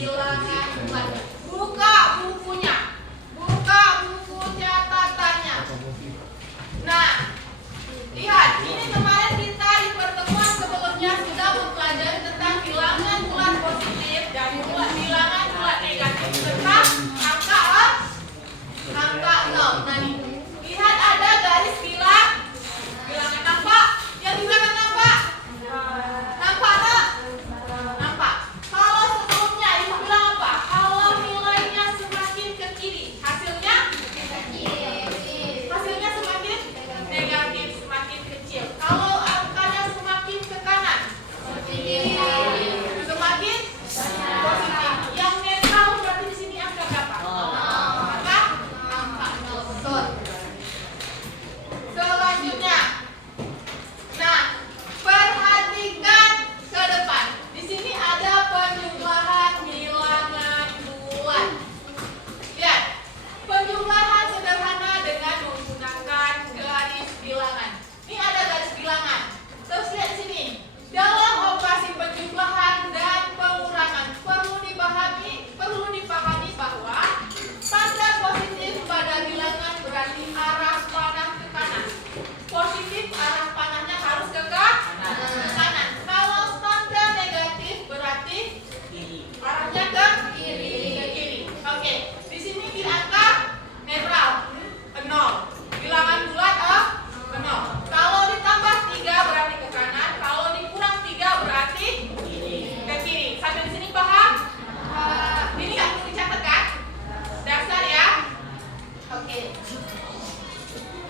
bilangan bulat. Buka bukunya, buka buku catatannya. Nah, lihat, ini kemarin kita di pertemuan sebelumnya sudah mempelajari tentang bilangan bulat positif dan bilangan bulat negatif serta angka 0. Nah, nih, lihat ada garis bilangan nampak? Yang di belakang nampak? Nampak tak? Nampak. Kalau sebelumnya ibu bilang apa? Kalau nilainya semakin ke kiri, hasilnya semakin negatif, semakin kecil. Kalau angkanya semakin ke kanan, semakin positif. Yang netral berarti di sini angka berapa? Angka 0. Betul. Selanjutnya, nah, perhatikan ke depan. Di sini ada penjumlahan bilangan bulat. Lihat, penjumlahan sederhana dengan menggunakan garis bilangan. Ini ada garis bilangan. Terus lihat di sini. Dalam operasi penjumlahan dan pengurangan perlu dipahami bahwa tanda positif pada bilangan berarti arah panah ke kanan. Positif arah panahnya harus ke kanan. Kalau tanda negatif berarti arahnya ke kiri. Oke, di sini di angka netral 0. Bilangan bulat 0. Kalau ditambah 3 berarti ke kanan, kalau dikurang 3 berarti ke kiri. Sampai di sini paham? Ini nggak perlu dicatat kan? Dasar ya. Oke.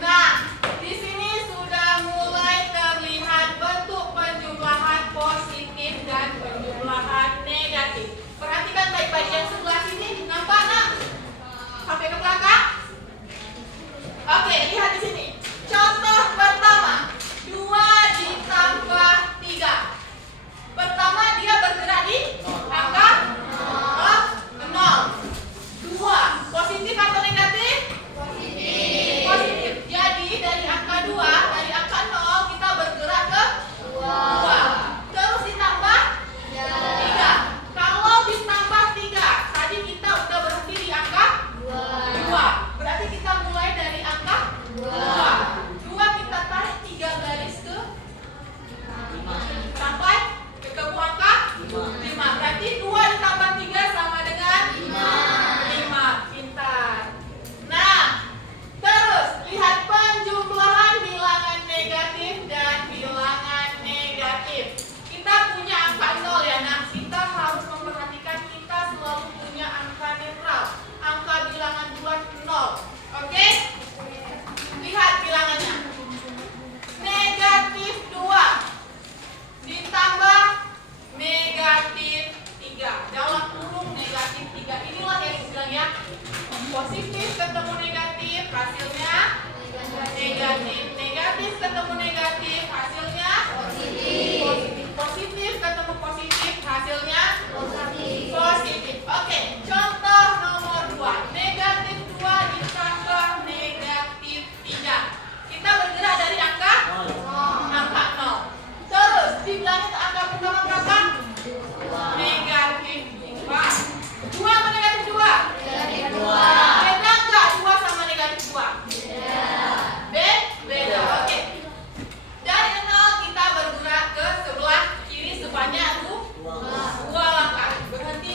Nah, di sini sudah mulai terlihat bentuk penjumlahan positif dan penjumlahan negatif. Perhatikan baik-baik yang sebelah sini, nampak nggak? Sampai ke belakang? Oke, lihat di sini. Contoh pertama, 2 ditambah 3. Pertama dia bergerak di angka 0. 2, positif atau negatif? Positif. Jadi dari angka 2, dari angka 0 kita bergerak ke 2. Terus ditambah 3. Kalau ditambah 3, tadi kita udah berhenti di angka 2. Berarti kita mulai dari angka 2. 2 kita tarik 3 garis ke sampai ketemu angka 5. Berarti 2 ditambah 3 sama dengan 5. Pintar. Nah, terus lihat penjumlahan bilangan negatif dan bilangan negatif. Kita punya angka 0 ya. Nah, kita harus memperhatikan kita selalu punya angka netral. Angka bilangan bulat 0. Oke? Lihat bilangannya. Negatif 2 ditambah negatif 3. Dalam kurung negatif 3. Inilah yang dibilang ya. Positif ketemu negatif, hasilnya negatif. Negatif ketemu negatif, hasilnya positif. Positif ketemu positif, hasilnya positif. Oke, contoh nomor 2. Negatif 2 ditambah negatif 3. Kita bergerak dari angka 0. Terus dibilangin angka pertama berapa? Negatif 2. 2 sama negatif 2? Beda nggak 2 sama negatif 2? Beda. Oke. Dari 0 kita bergerak ke sebelah kiri sebanyak 2 langkah. Berhenti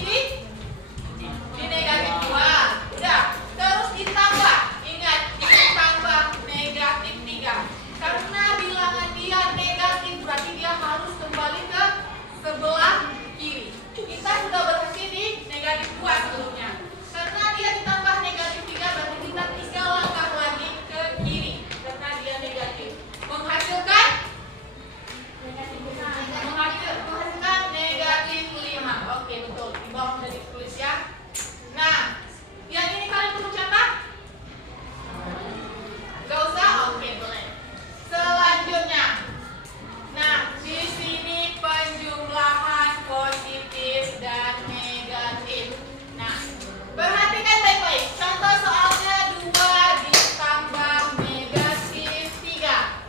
di negatif 2. Udah. Terus ditambah. Ingat, ditambah negatif 3. Karena bilangan dia negatif berarti dia harus kembali ke sebelah kiri. Kita sudah berhenti di negatif 2 sebelumnya. Karena dia ditambah negatif 3 berarti kita 3 langkah lagi ke kiri. Karena dia negatif. Menghasilkan negatif 5. Oke, betul. Di bawah sudah ditulis ya. Nah, yang ini kalian perlu catat? Gak usah? Oke, boleh. Selanjutnya. Nah, di sini penjumlahan positif dan negatif. Nah, perhatikan baik-baik. Contoh soalnya 2 ditambah negatif 3.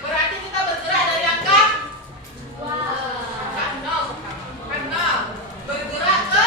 Berarti kita bergerak dari angka 0. Bergerak ke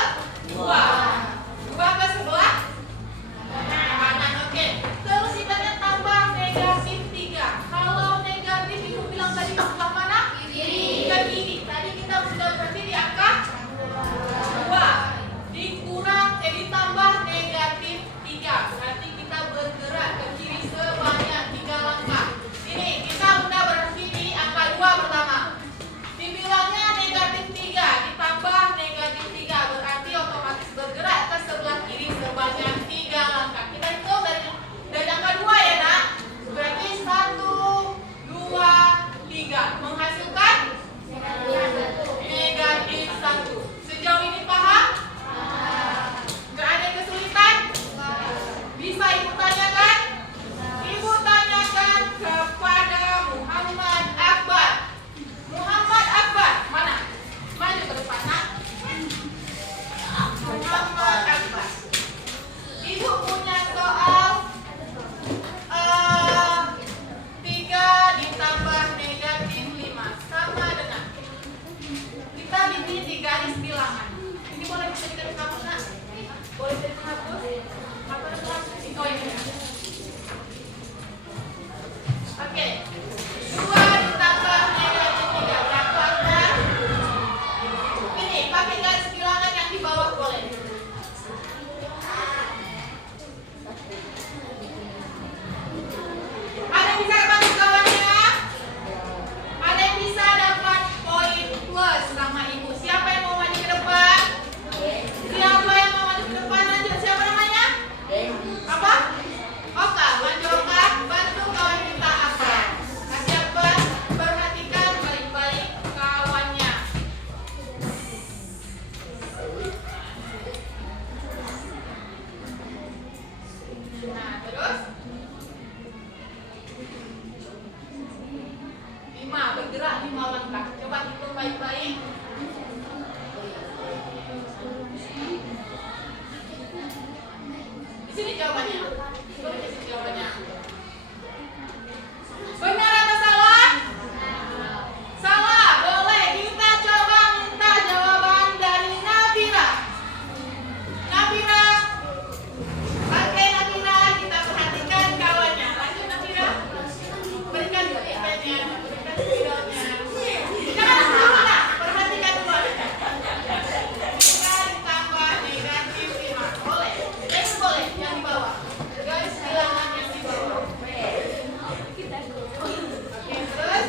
jawabannya. Coba cek jawabannya. Benar atau salah? Salah. Boleh kita coba minta jawaban dari Nabila. Nabila. Oke Nabila, kita perhatikan kawannya. Lanjut Nabila. Berikan pennya, berikan videonya. Jangan dulu nak, perhatikan dulu. Jika ditambah negatif 5, boleh. Itu boleh yang di bawah. Garis bilangan yang di bawah. Oke, terus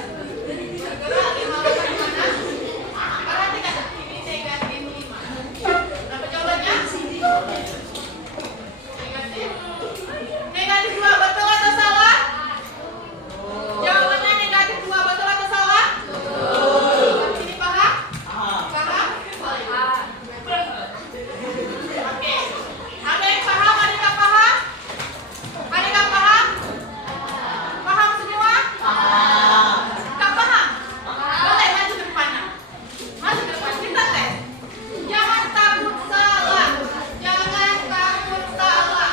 segera 5 letak di mana? Perhatikan, ini negatif 5. Berapa jawabannya? Negatif 2, betul atau salah? Jawabannya negatif 2, betul atau salah? Ini paham? Paham? Oke. Ada yang paham, ada yang nggak paham? Ada yang nggak paham? Paham semua? Nggak paham? Boleh maju ke depannya. Maju ke depan, kita tes. Jangan takut salah. Jangan takut salah.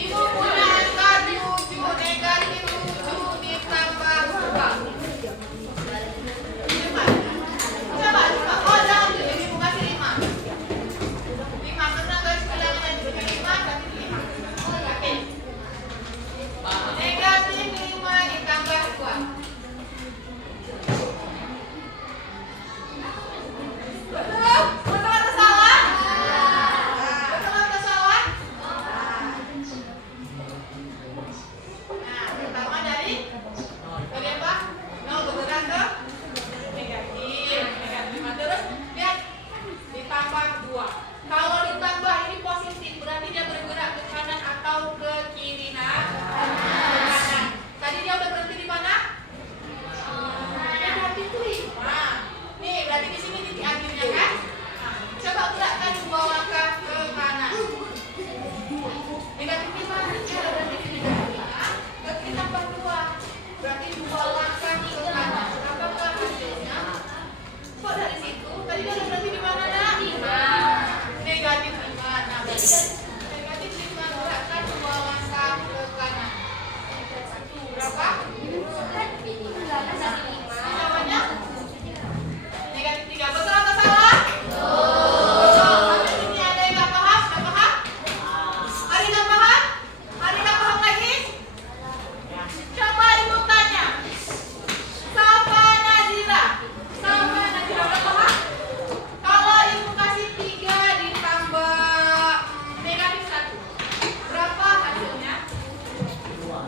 Ibu punya angka 7, negatif 7 ditambah 2. Coba. Oh, jangan tujuh, ibu kasih 5. 5, karena garis bilangan yang di sini 5, berarti 5. Oke. Negatif 5 ditambah 2. Betul? Betul atau salah? Betul atau salah? Nah, pertama dari apa? 0 bergerak ke negatif 5. Terus lihat ditambah 2. Kalau ditambah ini positif, berarti dia bergerak ke kanan atau ke kiri. Nah, kanan. Tadi dia udah berhenti di mana? Negatif 5. Nih, berarti di sini titik akhirnya kan? Nah, coba gerakkan 2 langkah ke kanan. Negatif 5, ini ada berarti di negatif 5. Berarti ditambah 2. Berarti 2 langkah ke kanan. Apakah hasilnya? Kok dari situ? Tadi dia udah berhenti di mana, Nak? Negatif 5. Nah, berarti dari negatif 5 gerakkan 2 langkah ke kanan. Berapa? Jawabannya? Negatif 3. Betul atau salah? Betul. Sampai sini ada yang nggak paham? Nggak paham? Ada yang nggak paham? Ada yang nggak paham lagi? Coba ibu tanya. Safa Nazira udah paham? Kalau ibu kasih 3 ditambah negatif 1, berapa hasilnya?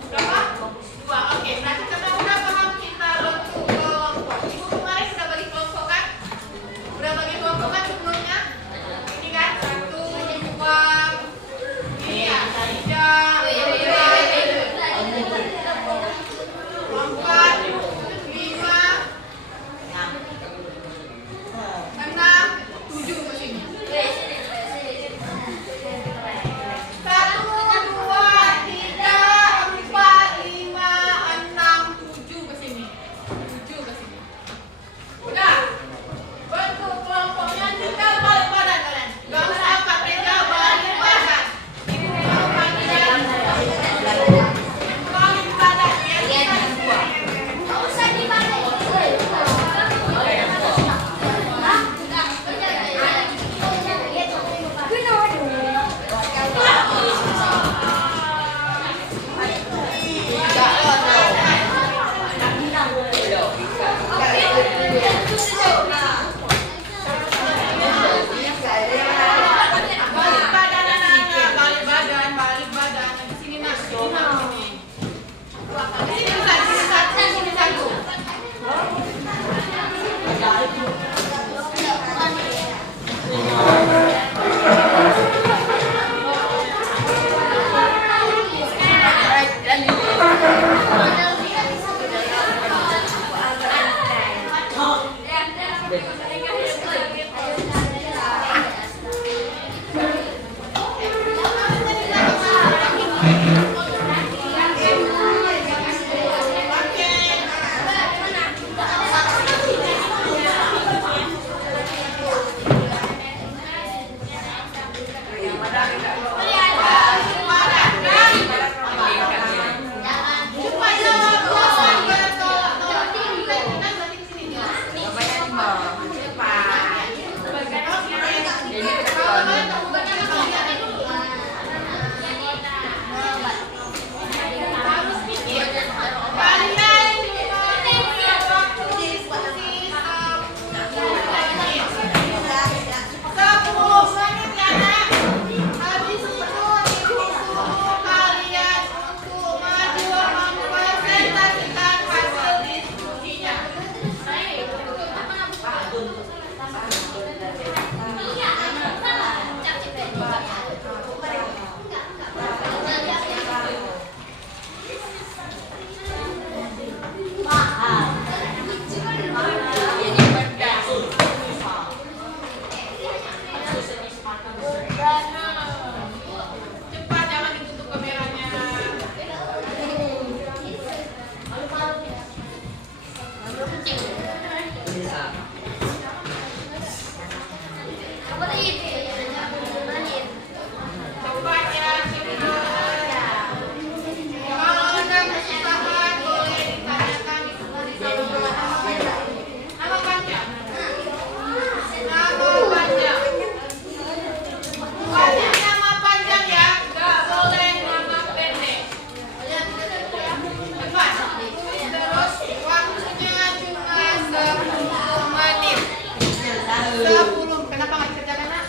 Berapa? 2. Oke, berarti karena udah paham kita bentuk kelompok. Ibu kemarin udah bagi kelompok kan? Udah bagi kelompok kan sebelumnya? Ini kan 1, 2, iya, 3, 4, 5, 6, 7 ke sini. 1, 2, 3, 4, 5, 6, 7 ke sini. 7 ke sini. Udah. Bentuk kelompoknya tinggal balik badan kalian. Gak usah angkat meja, balik badan. Ibu mau bagian balik badan ya. Gak usah dibalik. Balik badan anak-anak, balik badan. Di sini nak, di sini nak, di sini. Di sini bisa, di sini satu, di sini satu. Cepat, jangan ditutup kameranya. Cepat ya, cepat. Kalau ada kesusahan boleh ditanyakan di nama panjang. Nama panjang. Panjang nama panjang ya, nggak boleh nama pendek. Cepat. Terus waktunya cuma 10 menit. 10. Kenapa nggak dikerjakan, Nak?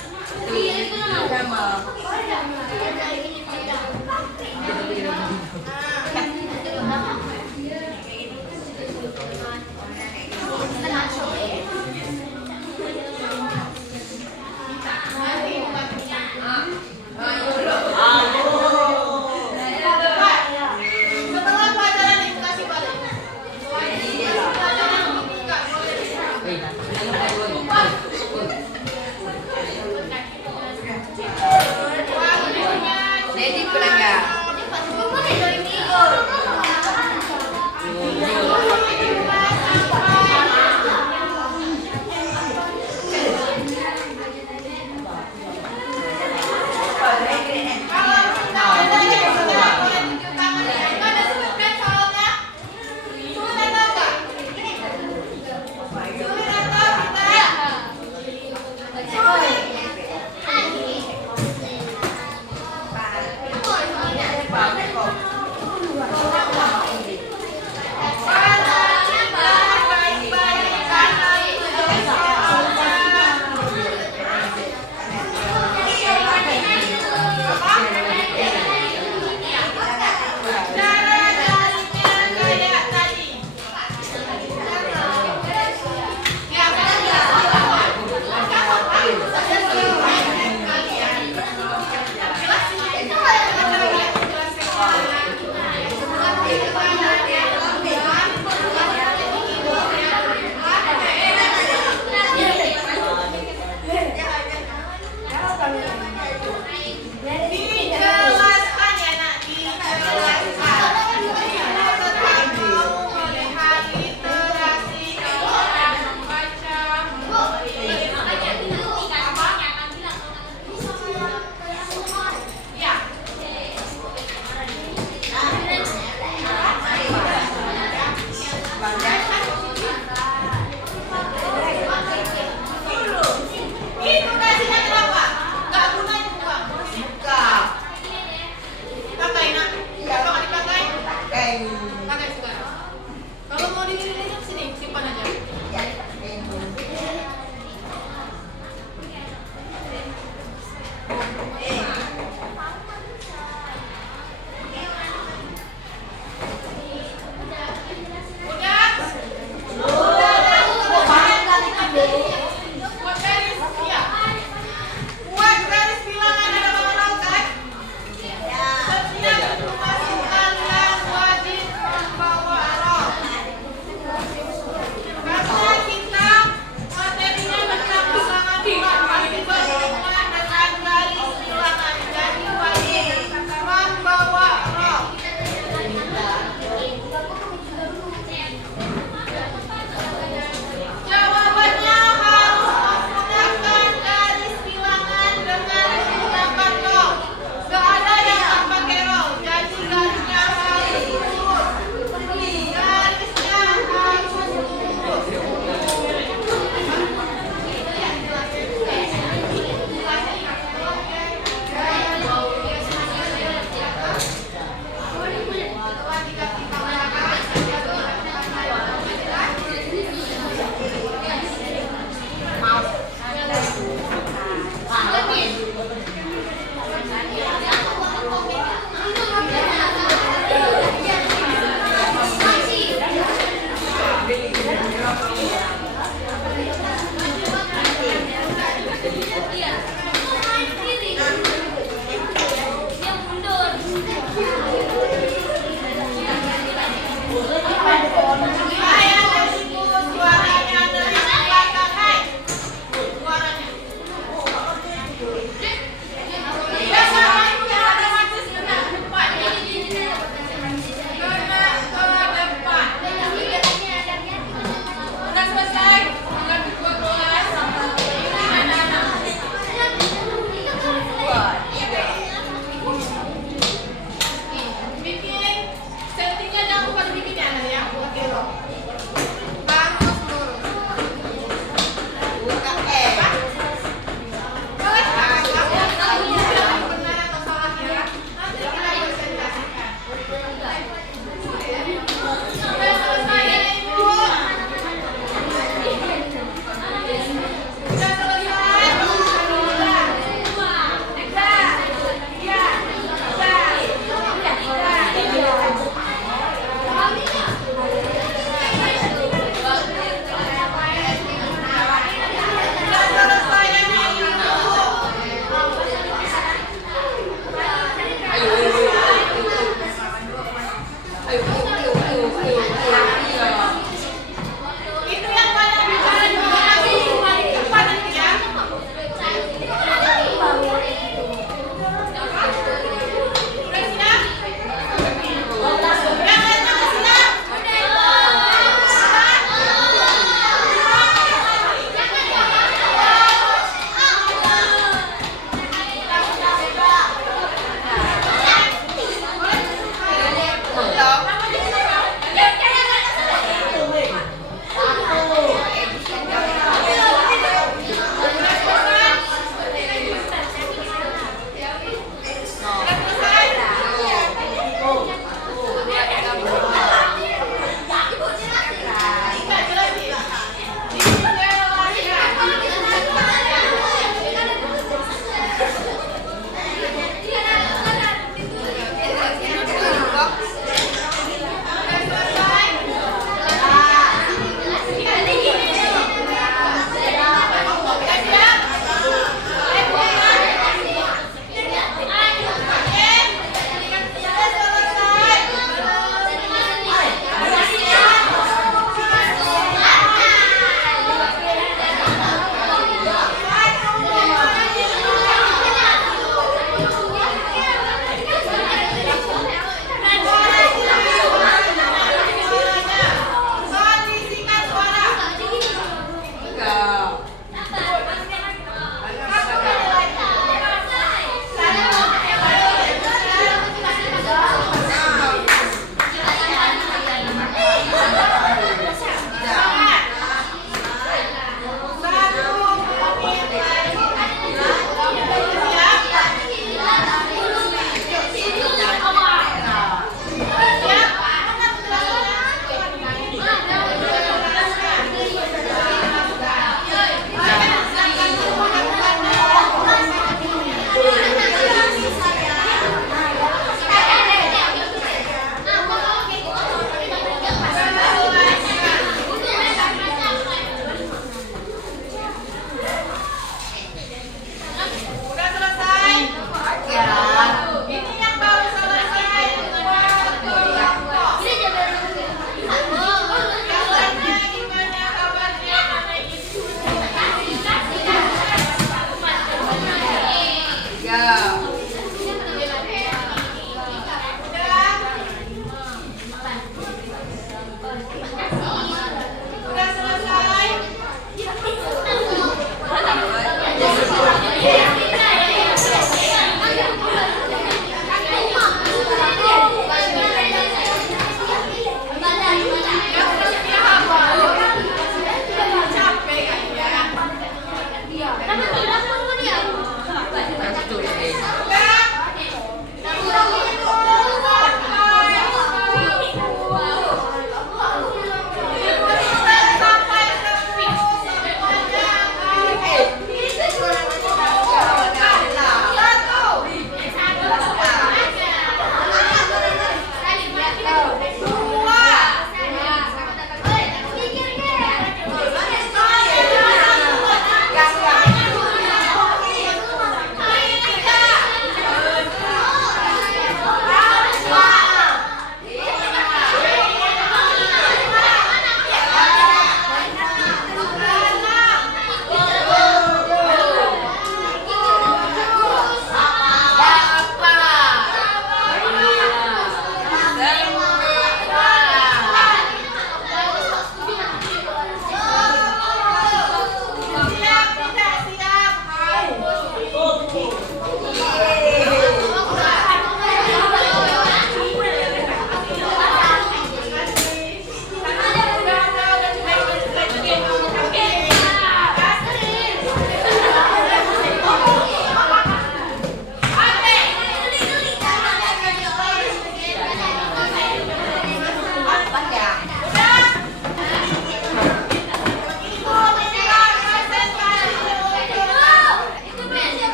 Setelah pelajaran itu kasih balik. Pelajaran ini nggak boleh diserang.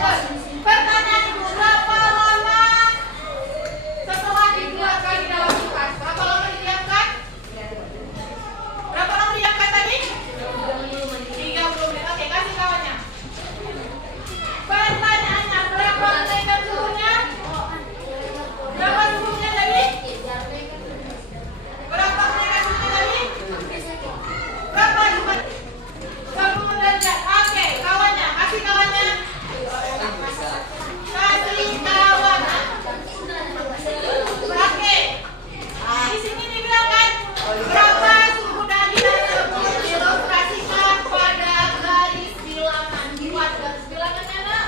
Pertanyaan ibu, berapa lama setelah dibuatkan di dalam kulkas? Berapa lama didiamkan? Berapa lama didiamkan tadi? 30 menit. Oke, kasih kawannya. Pertanyaannya, berapa menaikkan suhunya? Berapa suhunya tadi? Berapa menaikkan suhunya tadi? Berapa cuma? 10 derajat. Oke, kawannya, kasih kawannya. Kasih kawan. Oke. Di sini dibilang kan berapa suhu daging tersebut diilustrasikan pada garis bilangan. Buat garis bilangannya, nak.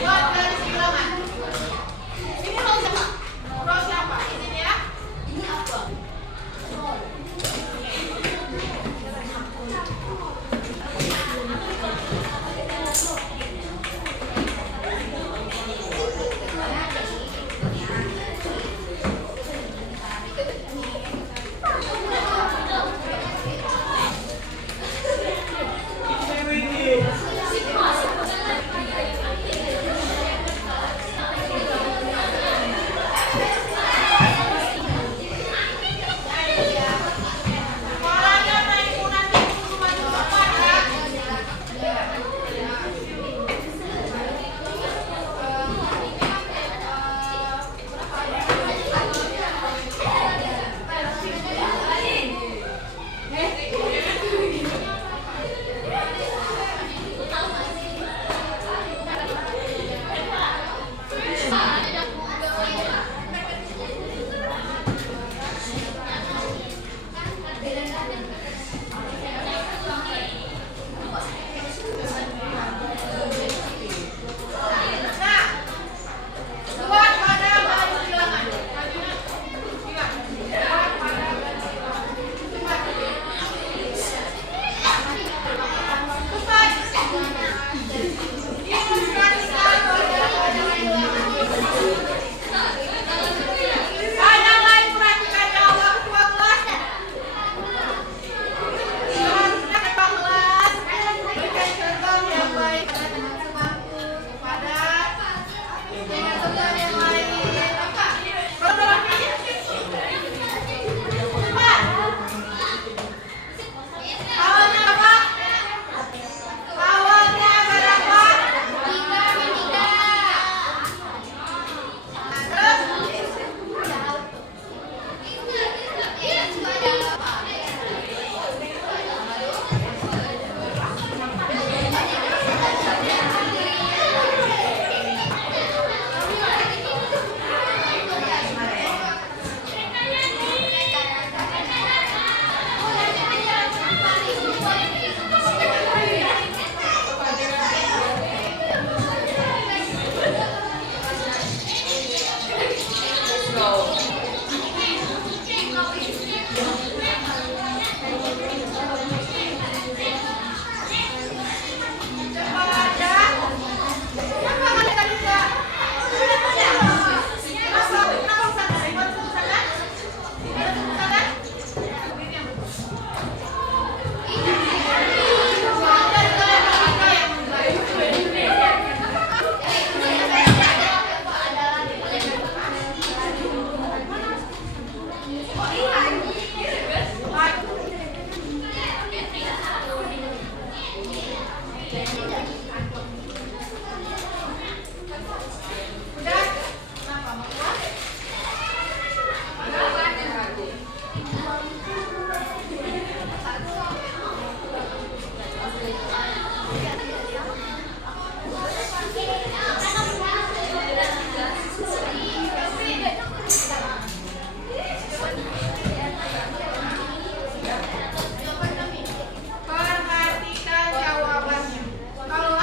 Buat garis bilangan. Ini row siapa? Row siapa? Ini ya. Ini apa? Suaranya naik nanti cuma depan ya. Nah, buat pada garis bilangan. Majunya. Ingat. Buat pada garis bilangan. Cepat. Cepat. Ilustrasikan pada garis bilangan. Ada lain perhatikan jawab ketua kelas. Ketua kelas berikan contoh yang baik pada teman sebangku kepada teman-teman yang lain. Apa? Kronologinya. Cepat. Awalnya apa? Awalnya berapa? 3. Perhatikan jawabannya. Kalau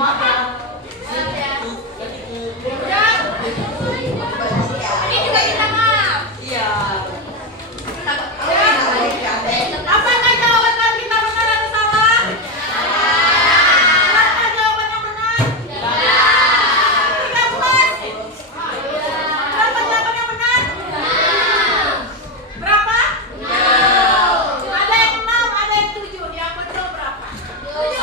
Maaf ya. Udah. Ini juga kita maaf. Iya. Apakah jawaban kita benar atau salah? Berapa jawaban yang benar? 13. Berapa jawaban yang benar? Berapa? Ada yang 6, ada yang 7. Yang betul berapa? 7.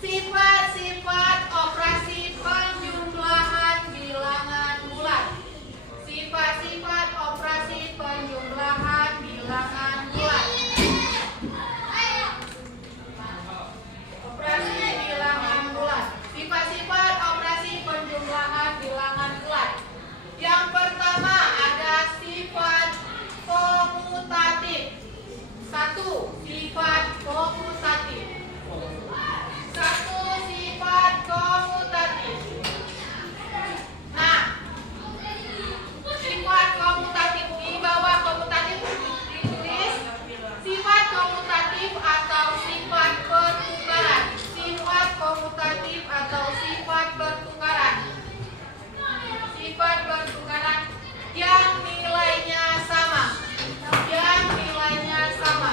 Sifat-sifat operasi penjumlahan bilangan bulat. Sifat-sifat operasi penjumlahan bilangan bulat. Operasi bilangan bulat. Sifat-sifat operasi penjumlahan bilangan bulat. Yang pertama ada sifat komutatif. Satu, sifat komutatif. Satu, sifat komutatif. Nah, sifat komutatif di bawah komutatif ditulis sifat komutatif atau sifat pertukaran. Sifat komutatif atau sifat pertukaran. Sifat pertukaran yang nilainya sama. Yang nilainya sama.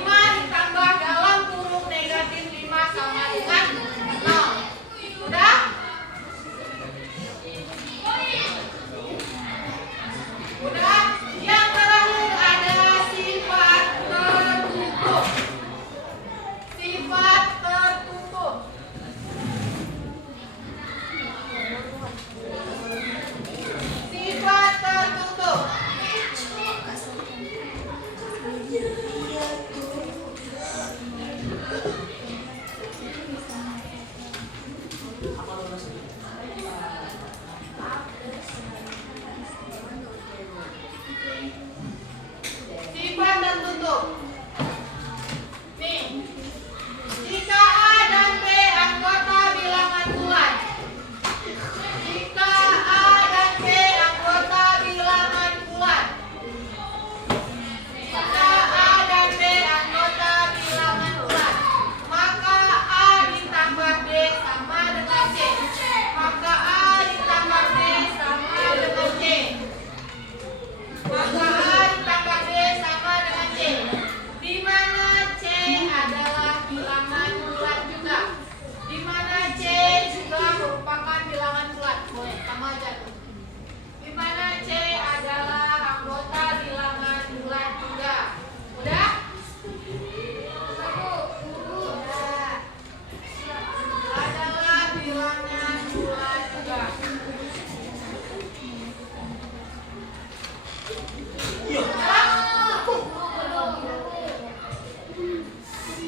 ditambah dalam kurung negatif 5 sama dengan 0. Udah? Udah? Yang terakhir ada sifat tertutup. Sifat tertutup. Sifat tertutup. Sifat tertutup. Nih, jika A dan B anggota bilangan bulat. Jika A dan B anggota bilangan bulat. Jika A dan B anggota bilangan bulat, maka A ditambah B sama dengan C. Maka A ditambah B sama dengan C. Maka A ditambah B sama dengan C. Di mana C adalah bilangan bulat juga. Di mana C juga merupakan bilangan bulat. Boleh, sama aja tuh. Di mana C adalah anggota bilangan bulat juga. Udah? Adalah bilangan bulat juga.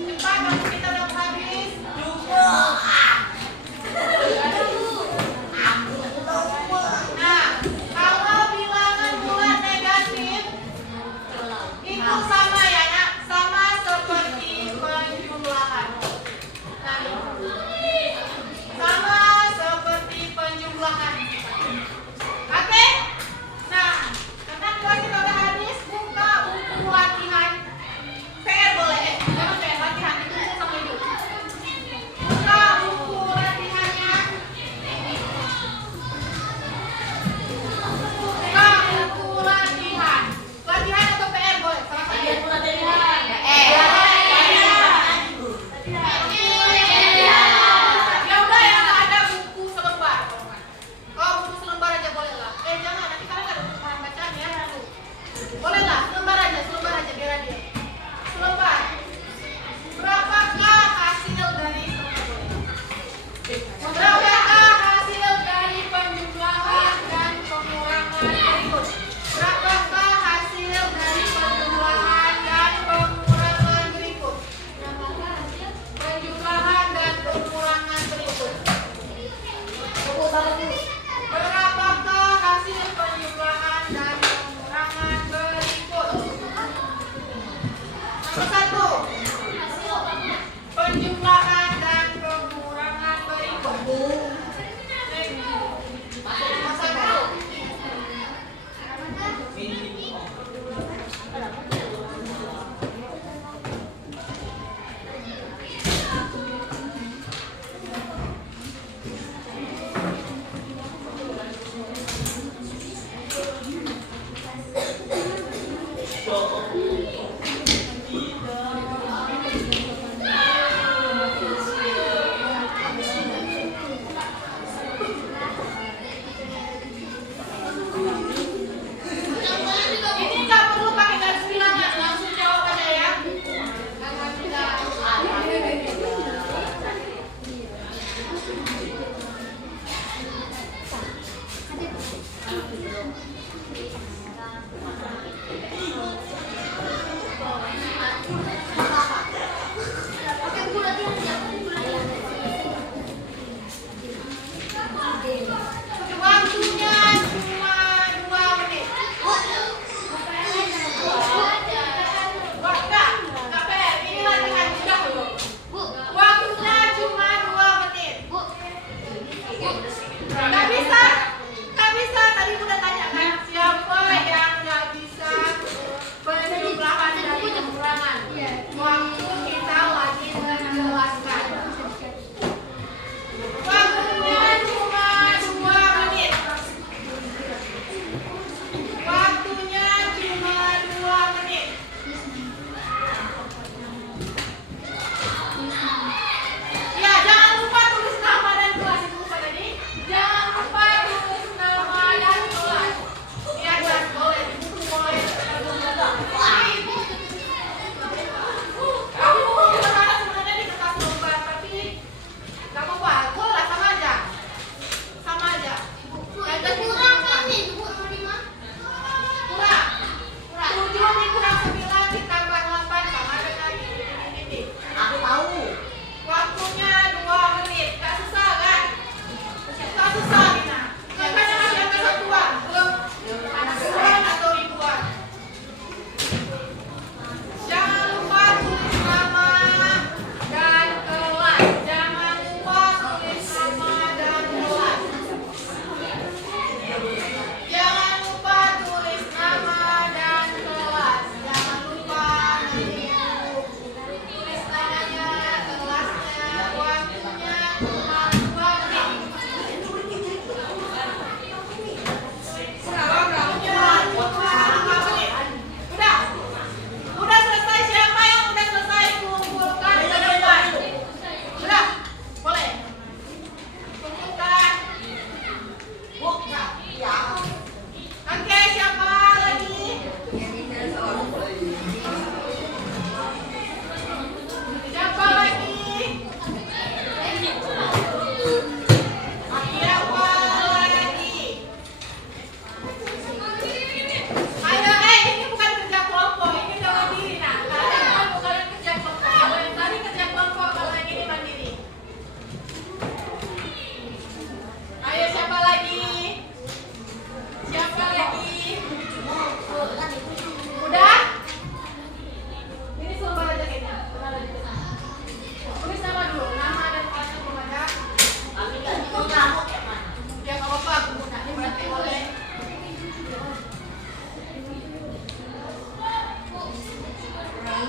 Cepat, waktu kita udah habis. Nah, kalau bilangan bulat negatif itu sama ya nak, sama seperti penjumlahan. Nah, sama seperti penjumlahan. Oke? Nah, karena kalau kita udah habis, buka buku latihan. PR boleh, jangan PR latihan itu sama ibu. Buka buku latihannya. Buka buku latihan. Latihan atau PR boleh? Sama saja. Ya udah ya, nggak ada buku selembar. Oh, buku selembar aja boleh lah. Jangan, nanti kalian nggak ada buku bacaan ya. Boleh lah, selembar aja biar adil. Selembar. Berapakah hasil dari Berapakah hasil dari penjumlahan dan pengurangan berikut? Berapakah hasil dari penjumlahan dan pengurangan berikut? Penjumlahan dan pengurangan berikut. Berapakah hasil penjumlahan dan pengurangan berikut? Nomor 1. Penjumlahan dan pengurangan berikut. Nomor 1. Ini nggak perlu pakai garis bilangan, langsung jawab aja ya. Alhamdulillah.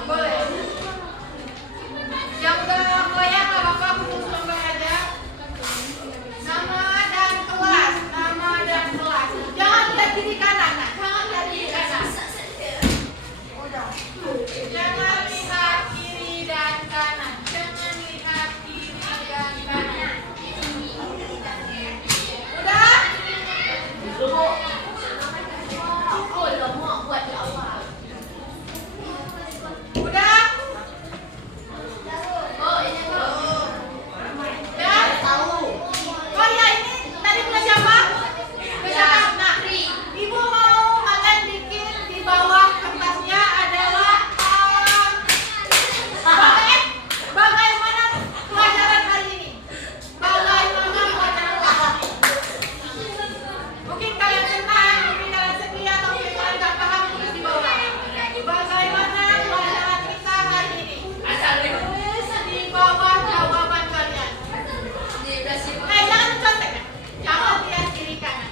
Boleh. Yang udah goyang nggak apa-apa, kumpul lembar aja. Nama dan kelas, nama dan kelas. Jangan lihat kiri kanan, nah. Jangan lihat kiri kanan. Jangan lihat kiri dan kanan. Jangan lihat kiri dan kanan. Udah? Oh, lemah buat di awal. Udah? Oh, ini tuh. Udah? Oh iya, ini tadi punya siapa? Punya siapa? Nah, Ibu mau kalian bikin di bawah kertasnya adalah bagaimana pelajaran hari ini? Bagaimana pelajaran hari ini? Mungkin kalian senang, mungkin kalian sedih, atau mungkin kalian gak paham, tulis di bawah. Bagaimana pelajaran kita hari ini? Tulis di bawah jawaban kalian. Jangan contek ya. Jangan lihat kiri kanan.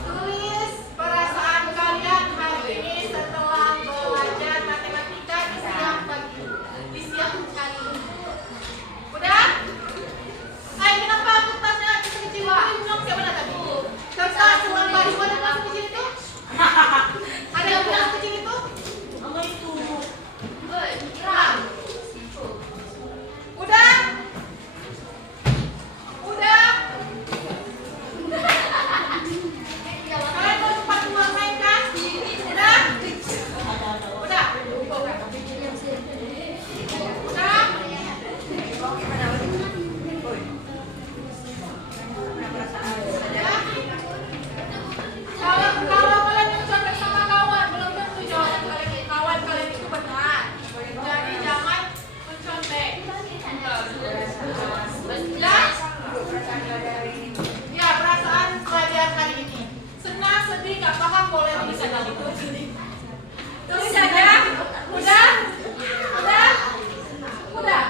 Tulis perasaan kalian hari ini setelah belajar matematika di siang pagi, di siang hari. Udah? Kenapa kertasnya kecil-kecil? Siapa tadi? Kertas selembar ribu ada yang kecil itu? Ada yang bilang kecil itu? Sama itu. Ram. Udah? Udah? Kalian mau cepat keluar main kan? Udah? Udah? Udah? Kalau kalian yang contek sama kawan, belum tentu jawaban kawan kalian itu benar. Jadi jangan mencontek. Ya, perasaan pelajaran kali ini. Senang, sedih, gak paham, boleh tulis aja. Tulis aja. Udah? Udah? Udah?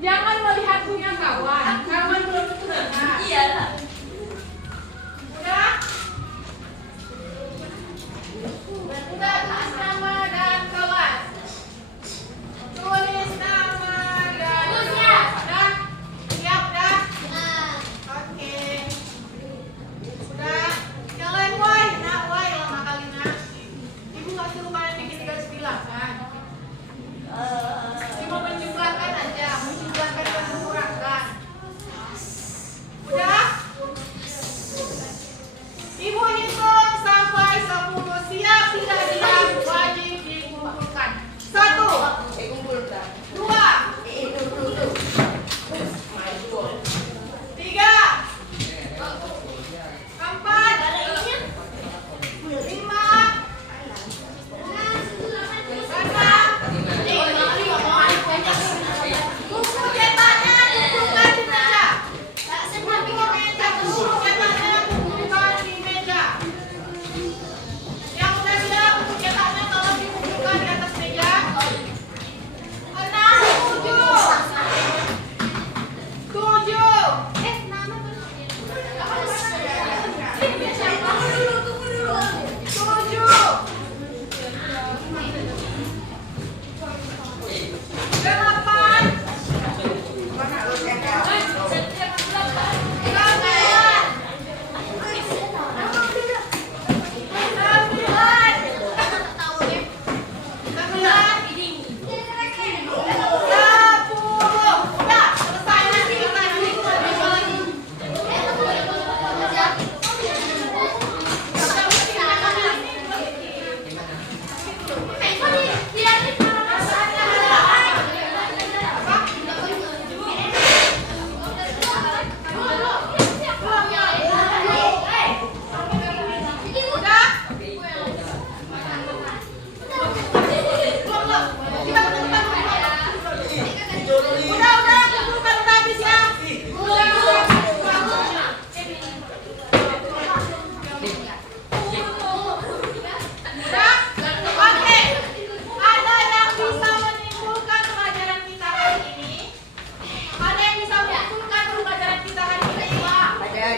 Jangan melihat punya kawan. Kawan belum tentu benar. Iyalah. Udah? Udah tulis nama dan kelas. Tulis nama dan kelas. Dah? Siap dah? Oke. Udah? Yang lain why? Nah, why lama kali nah. Ibu nggak suruh kalian bikin garis bilang kan? Cuma menjumlahkan aja, menjumlahkan dan mengurangkan. Udah? Ibu hitung sampai 10. Siap tidak diam, wajib dikumpulkan. 1, 2, 3, 4, 5, 6, buku cetaknya kumpulkan di meja. Buku cetaknya kumpulkan di meja. Yang udah bilang buku cetaknya tolong dikumpulkan di atas meja. 6, 7,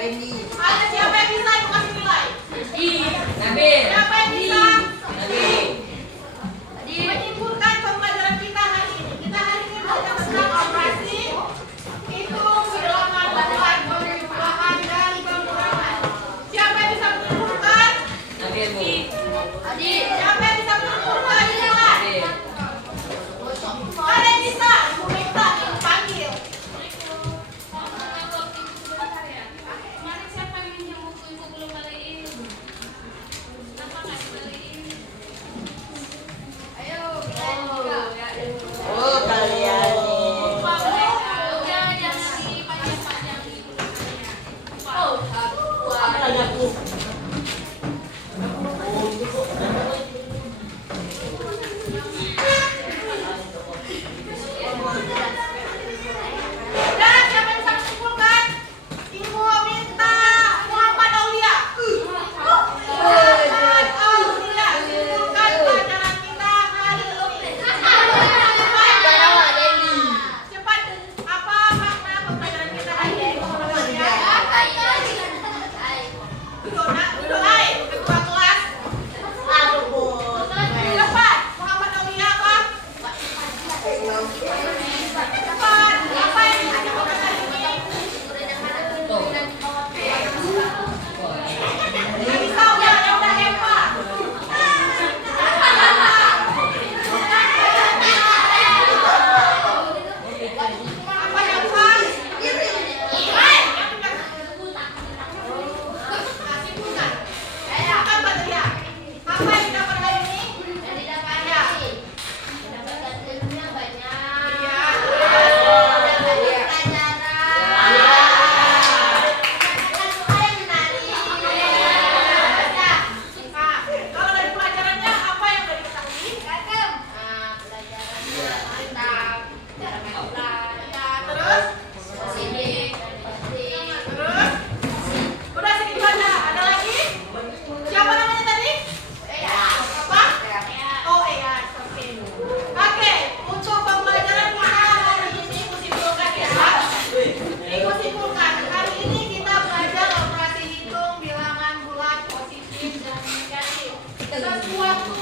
ini. Ada siapa yang bisa ibu kasih nilai? Nabil. Siapa yang bisa? Adi. Siapa yang bisa mengumpulkan? Ada yang bisa? Aku minta panggil. Kemarin siapa yang minjem buku ibu belum balikin? Kenapa nggak dibalikin? Ayo, kita juga. Oh, kalian nih. Udah jangan dipanjang-panjangin. Oh, Apa lagi aku? Dan siapa yang bisa mengumpulkan? Ibu minta Muhammad Aulia. Muhammad Aulia, simpulkan pelajaran kita hari ini. Cepat, apa makna pembelajaran kita hari ini? Duduk, nak, duduk, hai, ketua kelas. Cepat, Muhammad Aulia apa? Cepat, apa yang bisa dilakukan hari ini? Nggak bisa, udah Eva. Apa yang pas? Hai, kasih pulsa. Bukan Badria. Apa yang didapat hari ini? Nah, kalau dari pelajarannya apa yang udah diketahui? Terus? Terus? Udah segitu aja. Ada lagi? Siapa namanya tadi? Apa? Oh, iya. Oke. Oke, untuk pembelajaran kita hari ini kusimpulkan ya. Dikusimpulkan. Hari ini kita belajar operasi hitung, bilangan bulat, positif dan negatif. Sesuatu